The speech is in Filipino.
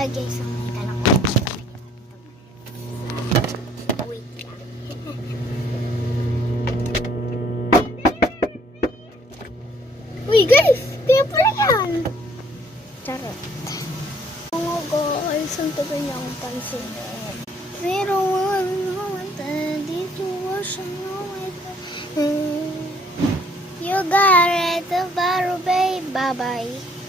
Hi guys, so may tanong ko. Wait lang. Uy guys, kaya pala yan. Charot. Oh guys, ang tagal niya akong pansin. Pero dito siya you got it, bye bye.